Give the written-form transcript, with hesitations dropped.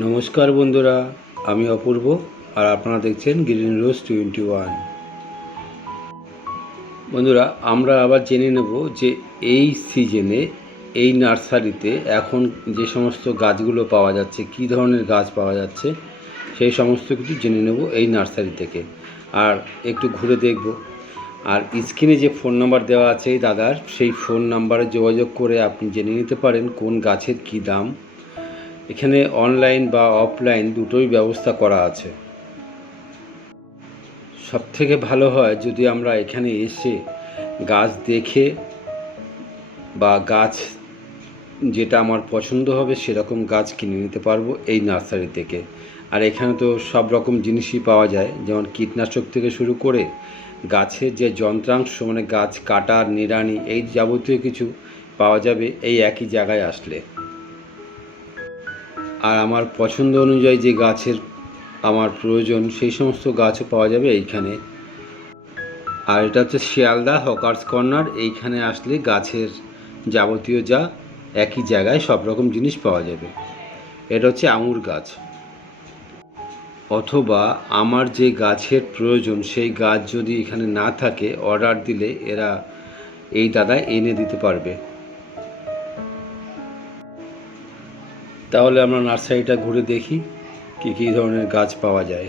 নমস্কার বন্ধুরা, আমি অপূর্ব আর আপনারা দেখছেন গ্রিন রোজ 21। বন্ধুরা, আমরা আবার জেনে নেব যে এই সিজনে এই নার্সারিতে এখন যে সমস্ত গাছগুলো পাওয়া যাচ্ছে, কী ধরনের গাছ পাওয়া যাচ্ছে সেই সমস্ত কিছু জেনে নেব এই নার্সারি থেকে। আর একটু ঘুরে দেখব। আর স্ক্রিনে যে ফোন নাম্বার দেওয়া আছে এই দাদার, সেই ফোন নাম্বারে যোগাযোগ করে আপনি জেনে নিতে পারেন কোন গাছের কী দাম। এখানে অনলাইন বা অফলাইন দুটোই ব্যবস্থা করা আছে। সবথেকে ভালো হয় যদি আমরা এখানে এসে গাছ দেখে বা গাছ যেটা আমার পছন্দ হবে সেরকম গাছ কিনে নিতে পারবো এই নার্সারি থেকে। আর এখানে তো সব রকম জিনিসই পাওয়া যায়, যেমন কীটনাশক থেকে শুরু করে গাছের যে যন্ত্রাংশ, মানে গাছ কাটার নিড়ানি, এই যাবতীয় কিছু পাওয়া যাবে এই একই জায়গায় আসলে। আর আমার পছন্দ অনুযায়ী যে গাছের আমার প্রয়োজন সেই সমস্ত গাছও পাওয়া যাবে এইখানে। আর এটা হচ্ছে শিয়ালদা হকার্স কর্নার। এইখানে আসলে গাছের যাবতীয় যা একই জায়গায় সব রকম জিনিস পাওয়া যাবে। এটা হচ্ছে আঙুর গাছ। অথবা আমার যে গাছের প্রয়োজন সেই গাছ যদি এখানে না থাকে, অর্ডার দিলে এরা এই দাদা এনে দিতে পারবে। তাহলে আমরা নার্সারিটা ঘুরে দেখি কী কী ধরনের গাছ পাওয়া যায়।